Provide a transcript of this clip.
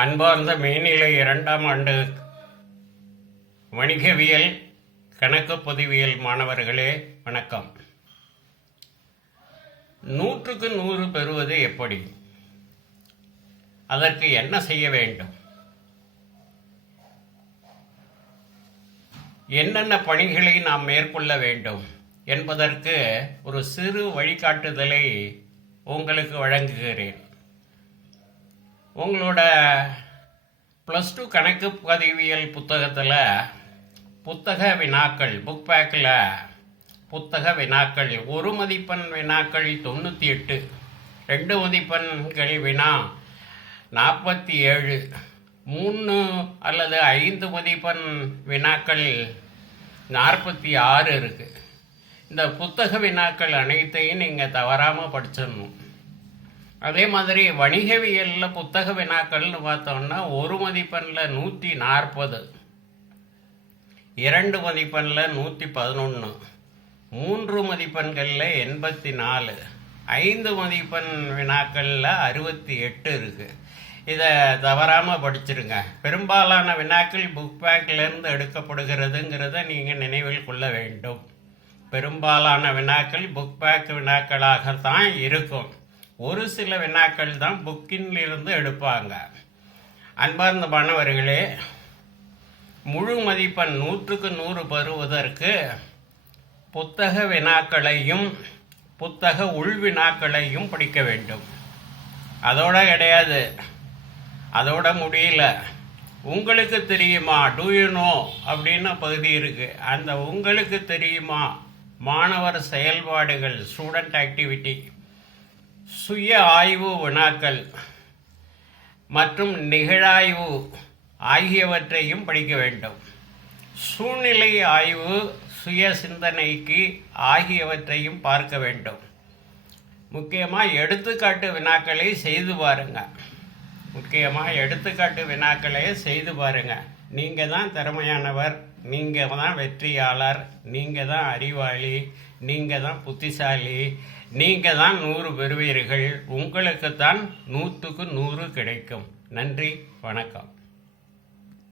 அன்பார்ந்த மேல்நிலை இரண்டாம் ஆண்டு வணிகவியல் கணக்கு பொதுவியல் மாணவர்களே வணக்கம். நூற்றுக்கு நூறு பெறுவது எப்படி? அதற்கு என்ன செய்ய வேண்டும்? என்னென்ன பணிகளை நாம் மேற்கொள்ள வேண்டும் என்பதற்கு ஒரு சிறு வழிகாட்டுதலை உங்களுக்கு வழங்குகிறேன். உங்களோட ப்ளஸ் டூ கணக்கு பதிவியல் புத்தகத்தில் புத்தக வினாக்கள் புக் பேக்கில் புத்தக வினாக்கள் ஒரு மதிப்பெண் வினாக்கள் தொண்ணூற்றி எட்டு ரெண்டு மதிப்பெண்கள் வினா நாற்பத்தி ஏழு மூணு அல்லது ஐந்து மதிப்பெண் வினாக்கள் நாற்பத்தி ஆறு இருக்குது இந்த புத்தக வினாக்கள் அனைத்தையும் நீங்கள் தவறாமல் படிச்சிடணும். அதே மாதிரி வணிகவியலில் புத்தக வினாக்கள்னு பார்த்தோம்னா ஒரு மதிப்பெண்ணில் நூற்றி நாற்பது இரண்டு மதிப்பெண்ணில் நூற்றி பதினொன்று மூன்று மதிப்பெண்களில் எண்பத்தி நாலு ஐந்து மதிப்பெண் வினாக்களில் அறுபத்தி எட்டு இருக்குது இதை தவறாமல் படிச்சிருங்க. பெரும்பாலான வினாக்கள் புக் பேக்லேருந்து எடுக்கப்படுகிறதுங்கிறத நீங்கள் நினைவில் கொள்ள வேண்டும். பெரும்பாலான வினாக்கள் புக் பேக் வினாக்களாகத்தான் இருக்கும். ஒரு சில வினாக்கள் தான் புக்கின் இருந்து எடுப்பாங்க. அன்பார்ந்த மாணவர்களே முழு மதிப்பெண் நூற்றுக்கு நூறு பெறுவதற்கு புத்தக வினாக்களையும் புத்தக உள்வினாக்களையும் படிக்க வேண்டும். அதோட கிடையாது. அதோட முடியல. உங்களுக்கு தெரியுமா? டூ யூ நோ அப்படின்னு பகுதி இருக்குது அந்த உங்களுக்கு தெரியுமா? மாணவர் செயல்பாடுகள் ஸ்டூடெண்ட் ஆக்டிவிட்டி சுய ஆய்வு வினாக்கள் மற்றும் நிகழாய்வு ஆகியவற்றையும் படிக்க வேண்டும். சூழ்நிலை ஆய்வு சுய சிந்தனைக்கு ஆகியவற்றையும் பார்க்க வேண்டும். முக்கியமாக எடுத்துக்காட்டு வினாக்களை செய்து பாருங்கள் முக்கியமாக எடுத்துக்காட்டு வினாக்களை செய்து பாருங்கள் நீங்கள் தான் திறமையானவர் நீங்கள் தான் வெற்றியாளர் நீங்கள் தான் அறிவாளி நீங்கள் தான் புத்திசாலி நீங்கள் தான் நூறு பெறுவீர்கள். உங்களுக்கு தான் நூற்றுக்கு நூறு கிடைக்கும். நன்றி வணக்கம்.